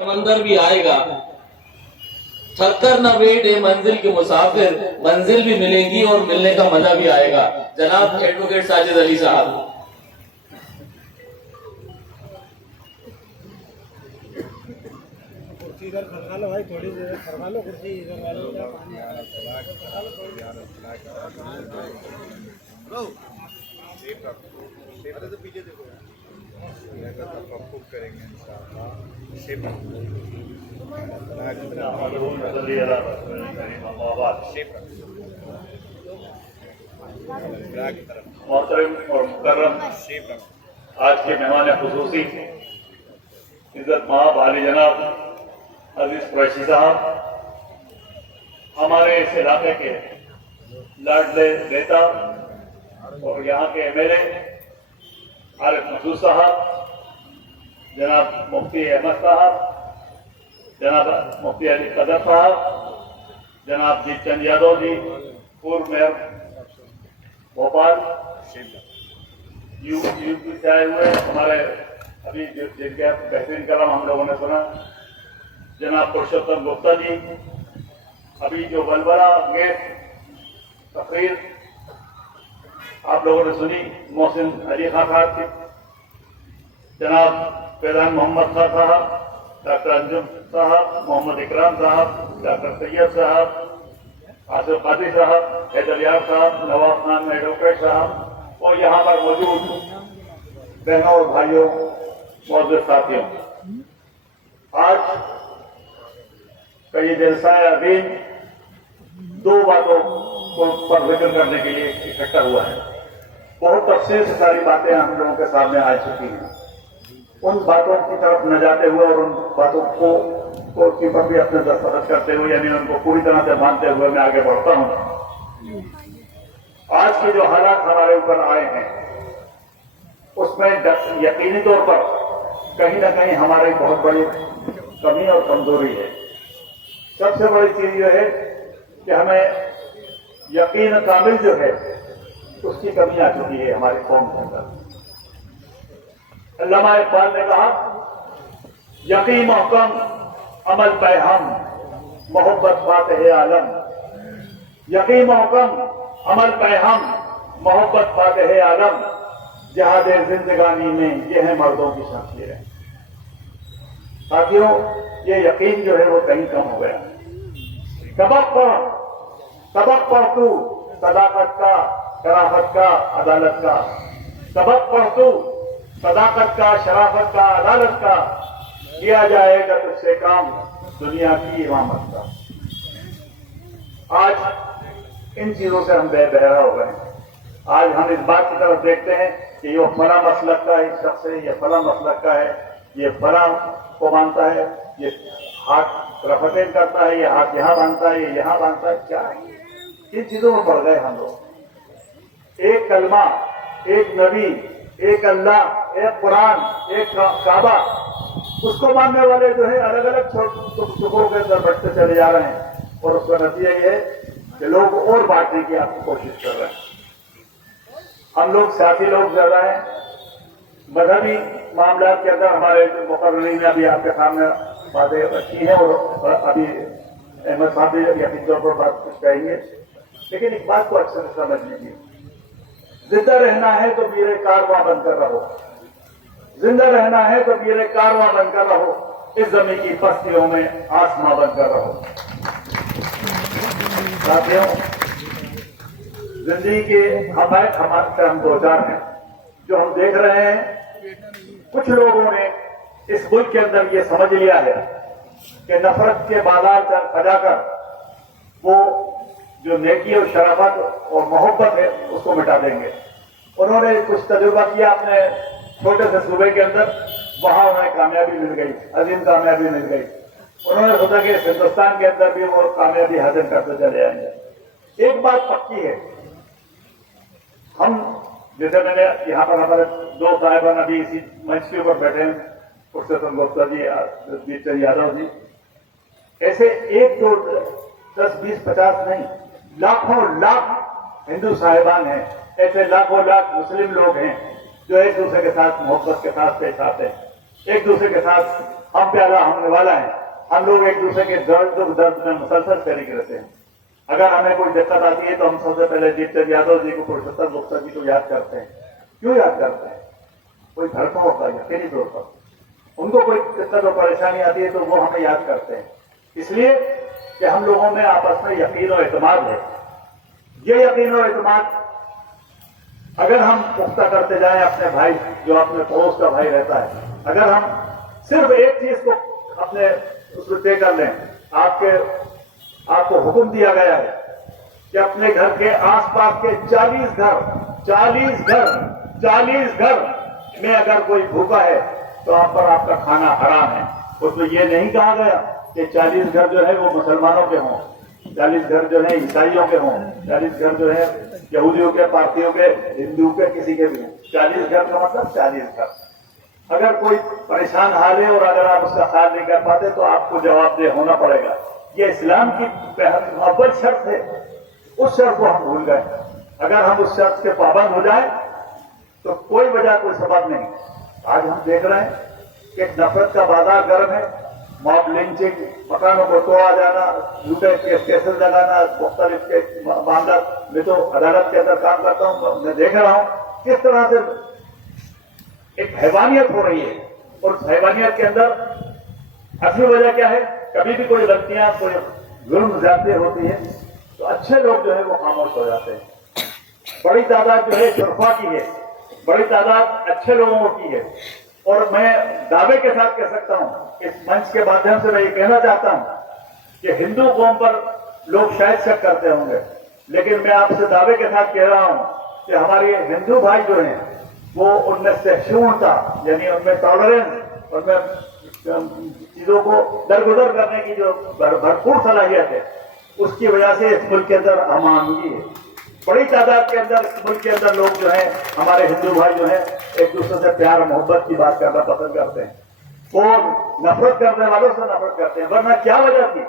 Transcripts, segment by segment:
समंदर भी आएगा, थककर न बैठे मंजिल के मुसाफिर, मंजिल भी मिलेगी और मिलने का मजा भी आएगा। जनाब एडवोकेट साजिद अली साहब। इधर फरमा लो भाई, थोड़ी देर फरमा लो, कुर्सी इधर वालों का पानी आ रहा है। तो पीछे देखो करेंगे मोहतरम और मुकर्रम आज के मेहमान खुसूसी इज्जत माब आली जनाब अजीज कुरैशी साहब, हमारे इस इलाके के लाडले नेता और यहाँ के एमएलए आरिफ मसूद साहब, जनाब मुफ्ती अहमद साहब, जनाब मुफ्ती अली कदर साहब, जनाब जीत चंद यादव जी, पूर्व मेयर भोपाल, यूपी से आए हुए हमारे अभी जिनके बेहतरीन कलम हम लोगों ने सुना, जनाब पुरुषोत्तम गुप्ता जी, अभी जो बलबला गैस तकरीर आप लोगों ने सुनी मोहसिन अली खान साहब की, जनाब फैजान मोहम्मद खान साहब, डॉक्टर अंजुम साहब, मोहम्मद इकराम साहब, डॉक्टर सैयद साहब, आसिफ कादी साहब, हैदर यार साहब, नवाब खान एडवोकेट साहब और यहाँ पर मौजूद बहनों और भाइयों, मौजूद साथियों, आज का ये जलसा अदीन दो बातों को पर जिक्र करने के लिए इकट्ठा हुआ है। बहुत तफसील से सारी बातें हम लोगों के सामने आ चुकी हैं। उन बातों की तरफ न जाते हुए और उन बातों को की पर भी अपने दस्तखत करते हुए, यानी उनको पूरी तरह से मानते हुए मैं आगे बढ़ता हूँ। आज के जो हालात हमारे ऊपर आए हैं उसमें यकीनी तौर पर कहीं ना कहीं हमारी बहुत बड़ी कमी और कमजोरी है। सबसे बड़ी चीज यह है कि हमें यकीन कामिल जो है उसकी कमी आ चुकी है हमारी कौम के अंदर। अल्लामा इकबाल ने कहा, यकीन महकम अमल पैहम मोहब्बत फातिह आलम, यकीन महकम अमल पैहम मोहब्बत फातिह आलम, जिहाद जिंदगानी में ये है मर्दों की शख्सियत। साथियों, ये यकीन जो है वो कहीं कम हो गया। सबक पढ़ तू सदाकत का, शराफत का, अदालत का, सबक पढ़ तू सदाकत का, शराफत का, अदालत का, किया जाएगा तुझसे काम दुनिया की इमामत का। आज इन चीजों से हम बेबहरा हो गए। आज हम इस बात की तरफ देखते हैं कि ये फला मसलक का है, शख्स है, ये फला मसलक का है, ये फला को मानता है, ये हाथ रफतें करता है, ये हाथ यहाँ बांधता है, ये यहाँ बांधता है। क्या है इन चीजों में पड़ गए हम लोग। एक कलमा, एक नबी, एक अल्लाह, एक कुरान, एक काबा, उसको मानने वाले जो है अलग अलग टुकड़ों के अंदर बढ़ते चले जा रहे हैं और उसका नतीजा ये है कि लोग और बांटने की आपकी कोशिश कर रहे हैं। हम लोग सियासी लोग ज्यादा हैं, मजहबी मामला के अंदर हमारे मुकर्रीन ने अभी आपके सामने बातें रखी हैं और अभी अहमद साहब भी अभी अपनी तौर पर बात कुछ कहेंगे। लेकिन एक बात को अच्छे से समझ लीजिए, जिंदा रहना है तो मीरे कारवां बनकर रहो, जिंदा रहना है तो मीरे कारवां बनकर रहो, इस जमीन की बस्तियों में आसमां बनकर रहो। साथियों, जिंदगी के हमारे हम दो चार हैं जो हम देख रहे हैं। कुछ लोगों ने इस मुल्क के अंदर ये समझ लिया है कि नफरत के बाजार सजाकर वो जो नेकी और शराफत और मोहब्बत है उसको मिटा देंगे। उन्होंने कुछ तजुर्बा किया अपने छोटे से सूबे के अंदर, वहां उन्हें कामयाबी मिल गई, अजीम कामयाबी मिल गई। उन्होंने सोचा कि हिंदुस्तान के अंदर भी वो कामयाबी हासिल करते चले जाएंगे। एक बात पक्की है, हम जैसे मैंने यहाँ पर हमारे दो साहिबान अभी इसी मंच के ऊपर बैठे हैं, पुरुषोत्तम गुप्ता जी, जीत चंद यादव जी, ऐसे एक दो 10, 20, 50 नहीं, लाखों लाख हिंदू साहिबान हैं, ऐसे लाखों लाख मुस्लिम लोग हैं जो एक दूसरे के साथ मोहब्बत के साथ पेश आते हैं, एक दूसरे के साथ हम प्यारा होने वाला है। हम लोग एक दूसरे के दर्द में मुसलसल शरीक रहते हैं। अगर हमें कोई दिक्कत आती है तो हम सबसे पहले दीपचंद यादव जी को, पुरुषोत्तम गुप्ता जी को याद करते हैं। क्यों याद करते हैं? कोई घर तो होता है यकीनी तौर पर, उनको कोई दिक्कत और परेशानी आती है तो वो हमें याद करते हैं, इसलिए कि हम लोगों में आपस में यकीन और एतमाद है। ये यकीन और एतमाद अगर हम पुख्ता करते जाएं अपने भाई, जो अपने पड़ोस का भाई रहता है, अगर हम सिर्फ एक चीज को अपने उसमें तय कर लें, आपको हुक्म दिया गया है कि अपने घर के आसपास के 40 घर में अगर कोई भूखा है तो आप पर आपका खाना हराम है। उसमें ये नहीं कहा गया कि 40 घर जो है वो मुसलमानों के हों, 40 घर जो है ईसाइयों के हों, 40 घर जो है यहूदियों के, पारसियों के, हिंदू के, किसी के भी हों। 40 घर का मतलब 40 घर। अगर कोई परेशान हाल है और अगर आप उसका ख्याल नहीं कर पाते तो आपको जवाबदेह होना पड़ेगा। ये इस्लाम की अव्वल शर्त है। उस शर्त को हम भूल गए। अगर हम उस शर्त के पाबंद हो जाए तो कोई वजह, कोई सबब नहीं। आज हम देख रहे हैं कि नफरत का बाजार गर्म है, मॉब लिंचिंग, मकानों को तोड़ा जाना, झूठे केसेस लगाना, मुख्तलिफ के मामला में तो अदालत के अंदर काम करता हूं, मैं देख रहा हूं किस तरह से एक हैवानियत हो रही है। और उस हैवानियत के अंदर असली वजह क्या है? कभी भी कोई गलतियां, कोई जुल्म ज्यादती होती है तो अच्छे लोग जो है वो खामोश हो जाते हैं। बड़ी तादाद जो है शुरफा की है, बड़ी तादाद अच्छे लोगों की है। और मैं दावे के साथ कह सकता हूं, इस मंच के माध्यम से मैं ये कहना चाहता हूं कि हिंदू कौम पर लोग शायद शक करते होंगे, लेकिन मैं आपसे दावे के साथ कह रहा हूं कि हमारे हिंदू भाई जो हैं वो उनमें सहिष्णुता, यानी उनमें टॉलरेंस, उनमें चीजों को दरगुजर करने की जो भरपूर सलाहियत है, उसकी वजह से इस मुल्क के अंदर अमानगी है। बड़ी तादाद के अंदर इस मुल्क के अंदर लोग जो है, हमारे हिंदू भाई जो है, एक दूसरे से प्यार मोहब्बत की बात करना पसंद करते हैं और नफरत करने वालों से नफरत करते हैं। वरना क्या वजह थी?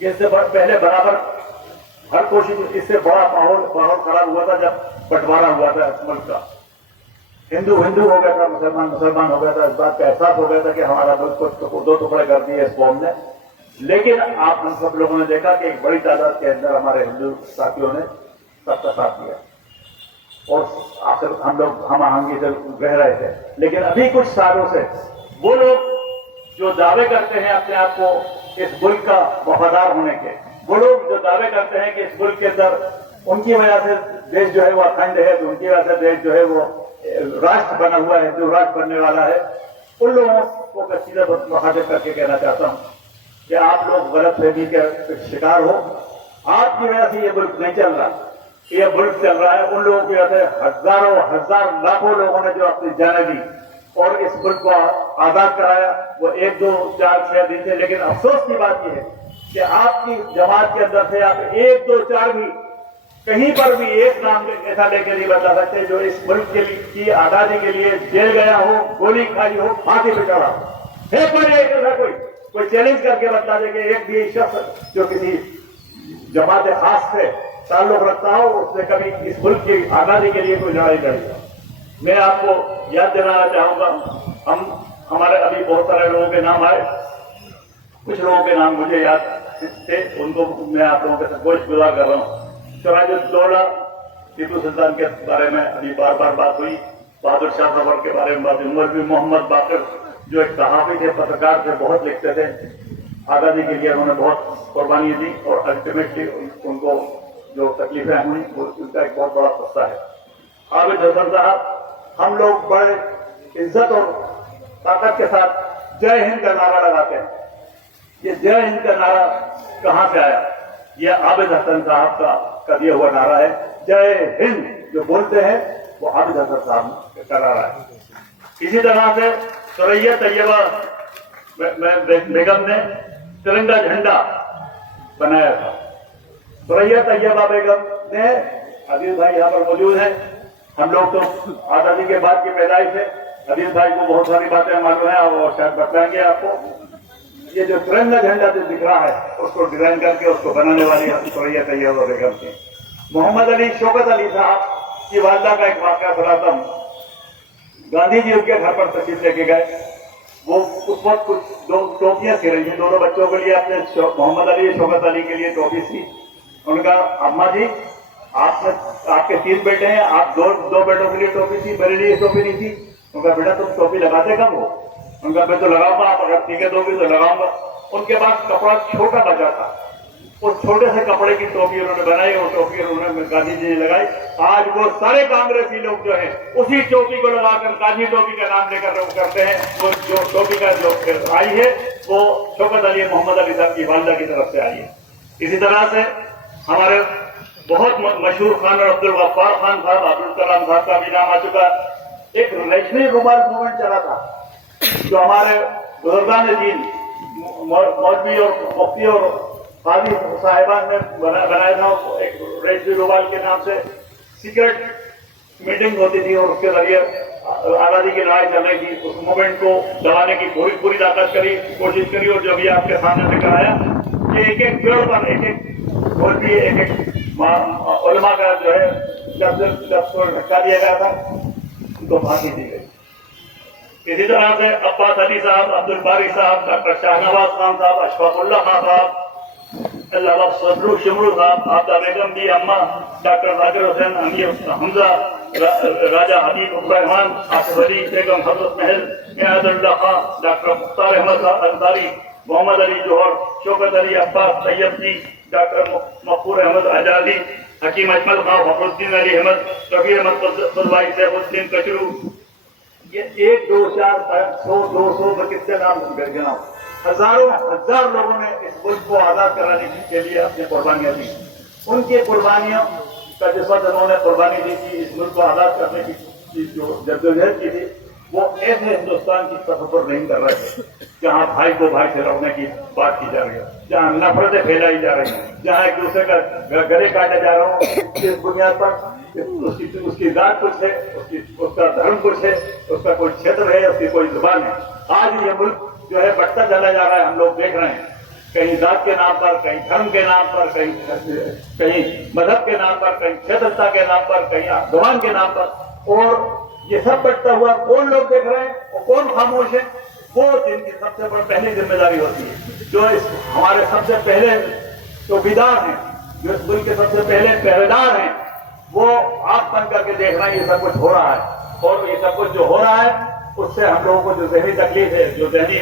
इससे पहले बराबर हर कोशिश, इससे बड़ा माहौल खराब हुआ था जब बंटवारा हुआ था इस मुल्क का। हिंदू हो गया था, मुसलमान हो गया था। इस बात का एहसास हो गया था कि हमारा मुल्क को 2 टुकड़े कर दिए इस कौम ने। लेकिन आप हम सब लोगों ने देखा कि एक बड़ी तादाद के अंदर हमारे हिंदू साथियों ने सबका साथ दिया और आखिर हम आहंगी से रह रहे थे। लेकिन अभी कुछ सालों से वो लोग जो दावे करते हैं अपने आप को इस मुल्क का वफादार होने के, वो लोग जो दावे करते हैं कि इस मुल्क के अंदर उनकी वजह से देश जो है वो अखंड है, तो उनकी वजह से देश जो है वो राष्ट्र बना हुआ है, जो राष्ट्र बनने वाला है, उन लोगों को मैं सीधा मुखातिब करके कहना चाहता हूं कि आप लोग गलत फहमी के शिकार हो। आपकी वजह से ये मुल्क नहीं चल रहा, ये मुल्क चल रहा है उन लोगों की वजह से। हजार लाखों लोगों ने जो अपनी जानें दी और इस मुल्क को आजाद कराया, वो 1, 2, 4, 6 दिन थे। लेकिन अफसोस की बात यह है कि आपकी जमात के अंदर से आप 1, 2, 4 भी कहीं पर भी एक नाम ऐसा लेकर नहीं बता सकते जो इस मुल्क के लिए की आजादी के लिए जेल गया हो, गोली खाई हो, फांसी पे चढ़ा हो। है ऐसा कोई चैलेंज करके बता दे कि एक भी शख्स जो किसी जमात खास से ताल्लुक रखता हो उसने कभी इस मुल्क की आजादी के लिए कोई लड़ाई लड़ी। मैं आपको याद दिलाना चाहूंगा, हमारे अभी बहुत सारे लोगों के नाम आए, कुछ लोगों के नाम मुझे याद थे, उनको मैं आप लोगों के साथ गुज़ार कर रहा हूँ। सिराजुद्दौला टीपू सुल्तान के बारे में अभी बार बात हुई, बहादुर शाह जफर के बारे में बात हुई, मौलवी मोहम्मद बाकर जो एक सहाफ़ी थे, पत्रकार थे, बहुत लिखते थे, आज़ादी के लिए उन्होंने बहुत कुर्बानी दी और अल्टीमेटली उनको जो तकलीफें हुई उनका एक बहुत बड़ा हिस्सा है। आबिद हसन साहब, हम लोग बड़े इज्जत और ताकत के साथ जय हिंद का नारा लगाते हैं। ये जय हिंद का नारा कहां से आया? ये आबिद हसन साहब का दिया हुआ नारा है। जय हिंद जो बोलते हैं वो आबिद हसन साहब का नारा है। इसी तरह से सुरैया तैयबा बेगम ने तिरंगा झंडा बनाया था। सुरैया तैयबा बेगम ने, अजीज भाई यहाँ पर मौजूद हैं, हम लोग तो आजादी के बाद की पैदाइश है, अजीज भाई को बहुत सारी बातें मालूम है और शायद बताएंगे आपको। ये जो तिरंगा झंडा जो दिख रहा है उसको डिजाइन करके उसको बनाने वाली सुरैया तैयबा बेगम थी। मोहम्मद अली शौकत अली साहब की वालदा का एक वाक़या सुनाता हूं। गांधी जी उनके घर पर तशरीफ लेके गए। وہ اس وقت کچھ دو ٹوپیاں سی رہی ہیں دونوں بچوں کے لیے، اپنے محمد علی شوکت علی کے لیے ٹوپی سی. ان کا اماں جی آپ کے 3 بیٹے ہیں، آپ دو بیٹوں کے لیے ٹوپی سی، میرے لیے ٹوپی نہیں تھی. ان کا بیٹا تم ٹوپی لگاتے کب ہو؟ ان کا میں تو لگاؤں گا، آپ اگر ٹھیک دو گی تو لگاؤں گا. ان کے پاس کپڑا چھوٹا بچا تھا، اس چھوٹے سے کپڑے کی ٹوپی انہوں نے بنائی، وہ ٹوپی انہوں نے گاندھی جی نے لگائی. آج وہ سارے کانگریسی لوگ جو ہیں اسی ٹوپی کو لگا کر گاندھی ٹوپی کا نام لے کر کرتے ہیں. وہ جو ٹوپی کا جو آئی ہے وہ شوکت علی محمد علی صاحب کی والدہ کی طرف سے آئی ہے. اسی طرح سے ہمارے بہت مشہور خان اور عبد الغفار خان صاحب، عبدالکلام صاحب کا بھی نام آ چکا. ایک ریشمی رومال موومنٹ چلا تھا جو ہمارے بزرگان دین مولوی اور مفتی اور قاضی صاحبان نے بنایا تھا. ایک ریشمی رومال کے نام سے سیکرٹ میٹنگ ہوتی تھی اور اس کے ذریعے آزادی کی لڑائی چل رہی تھی. اس موومنٹ کو دبانے کی پوری طاقت کری، کوشش کری، اور جو بھی آپ کے سامنے سے کرایا کہ ایک پیڑ پر ایک مولوی ایک علماء کا جو ہے جب دھکا دیا گیا تھا ان کو پھانسی دی گئی. اسی طرح سے عباس علی صاحب، عبد الباری صاحب، ڈاکٹر شاہ نواز خان صاحب، اشفاق اللہ خان صاحب، اللہ بخش صدرو شمرو صاحب، آبدہ بیگم کی اماں ڈاکٹر ذاکر حسین امیر حمزہ، راجہ حبیب الرحمان، آصف علی بیگم حضرت محل، عنایت اللہ خان، ڈاکٹر مختار احمد انصاری، محمد علی جوہر، شوکت علی عباس طیب جی، ڈاکٹر مغفور احمد اعجازی، حکیم اجمل خان، فخر الدین علی احمد، رفیع احمد قدوائی، سیف الدین کچرو. یہ 1 2 4 5 100 200 کتنے نام گنا، ہزار لوگوں نے اس ملک کو آزاد کرانے کے لیے اپنی قربانیاں دی. ان کی قربانیوں کا جس وقت انہوں نے قربانی دی تھی اس ملک کو آزاد کرنے کی جو جدوجہد کی تھی، وہ ایسے ہندوستان کی تصور نہیں کر رہے تھے جہاں بھائی کو بھائی سے لڑنے کی بات کی جا رہی ہے، جہاں نفرتیں پھیلائی جا رہی ہیں، جہاں ایک دوسرے کا گلے کاٹے جا رہے ہوں اس بنیاد پر اس کی ذات کچھ ہے، اس کا دھرم کچھ ہے، اس کا کوئی چھیتر ہے، اس کی کوئی زبان ہے. آج یہ ملک جو ہے بڑھتا چلا جا رہا ہے. ہم لوگ دیکھ رہے ہیں کہیں ذات کے نام پر، کہیں دھرم کے نام پر، کہیں مذہب کے نام پر، کہیں چھیترتا کے نام پر، کہیں زبان کے نام پر. اور یہ سب بڑھتا ہوا کون لوگ دیکھ رہے ہیں اور کون خاموش ہے؟ وہ جن کی سب سے پہلی ذمہ داری ہوتی ہے، جو ہمارے سب سے پہلے چوکیدار ہیں، جو اس ملک کے سب سے پہلے پہرے دار ہیں، وہ آپ بن کر کے دیکھ رہے ہیں یہ سب کچھ ہو رہا ہے. اور یہ سب کچھ جو ہو رہا ہے اس سے ہم لوگوں کو جو ذہنی تکلیف ہے، جو ذہنی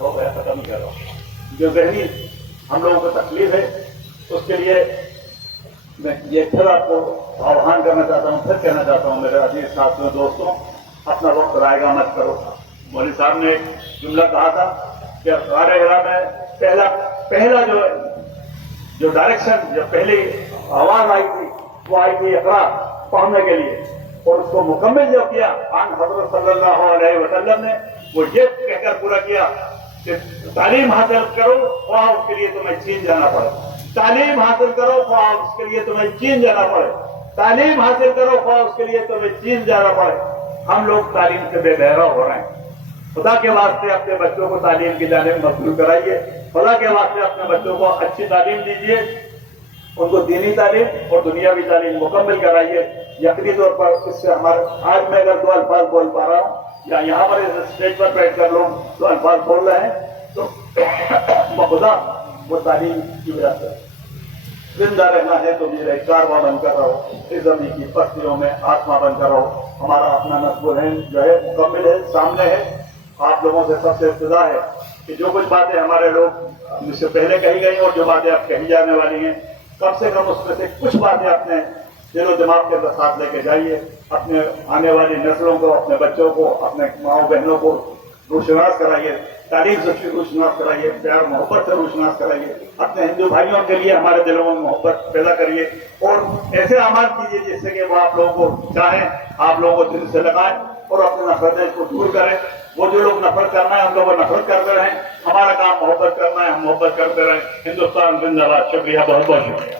ہو گیا ختم کر رہا ہوں، جو ذہنی ہم لوگوں کو تکلیف ہے، اس کے لیے میں یہ پھر آپ کو آہوان کرنا چاہتا ہوں، پھر کہنا چاہتا ہوں میرے عزیز ساتھیوں دوستوں، اپنا وقت ضائع گا مت کرو. مولوی صاحب نے ایک جملہ کہا تھا کہ غار حرا میں پہلا جو ڈائریکشن، جو پہلی آواز آئی تھی وہ آئی تھی اقرا پڑھنے کے لیے، اور اس کو مکمل جو کیا آن حضرت صلی اللہ علیہ وسلم نے، وہ یہ کہہ کر پورا کیا کہ تعلیم حاصل کرو خواہ اس کے لیے تمہیں چین جانا پڑے، تعلیم حاصل کرو خواہ اس کے لیے تمہیں چین جانا پڑے، تعلیم حاصل کرو خواہ اس کے لیے تمہیں چین جانا پڑے. ہم لوگ تعلیم سے بے بہرا ہو رہے ہیں. خدا کے واسطے اپنے بچوں کو تعلیم کی جانب مبذول کرائیے. خدا کے واسطے اپنے بچوں کو اچھی تعلیم دیجیے، ان کو دینی تعلیم اور دنیاوی تعلیم مکمل کرائیے. یقینی طور پر اس سے ہمارے آج میں اگر 2 الفاظ بول پا رہا ہوں یا یہاں پر اس اسٹیج پر بیٹھ کر لوگ 2 الفاظ بول رہے ہیں تو بخدا وہ تعلیم کی وجہ سے. زندہ رہنا ہے تو میرا کارواں بن کر رہو، اس زمین کی پستیوں میں آسما بن کر رہو. ہمارا اپنا نصب الہند جو ہے مکمل ہے، سامنے ہے. آپ لوگوں سے سب سے ابتدا ہے کہ جو کچھ باتیں ہمارے لوگ مجھ سے پہلے کہی گئی اور جو باتیں اب کہی جانے والی ہیں، کم سے کم اس میں سے کچھ باتیں اپنے دل و دماغ کے ساتھ لے کے جائیے. اپنے آنے والی نسلوں کو، اپنے بچوں کو، اپنے ماؤں بہنوں کو روشناس کرائیے، تعلیم سے روشناس کرائیے، پیار محبت سے روشناس کرائیے. اپنے ہندو بھائیوں کے لیے ہمارے دلوں میں محبت پیدا کریے اور ایسے اعمال کیجیے جس سے کہ وہ آپ لوگوں کو چاہیں، آپ لوگوں کو دل سے لگائیں اور اپنے نفرتیں کو دور کریں. وہ جو لوگ نفرت کرنا ہے ہم لوگ نفرت کرتے رہیں، ہمارا کام محبت کرنا ہے، ہم محبت کرتے رہیں. ہندوستان زندہ باد. شکریہ، بہت بہت شکریہ.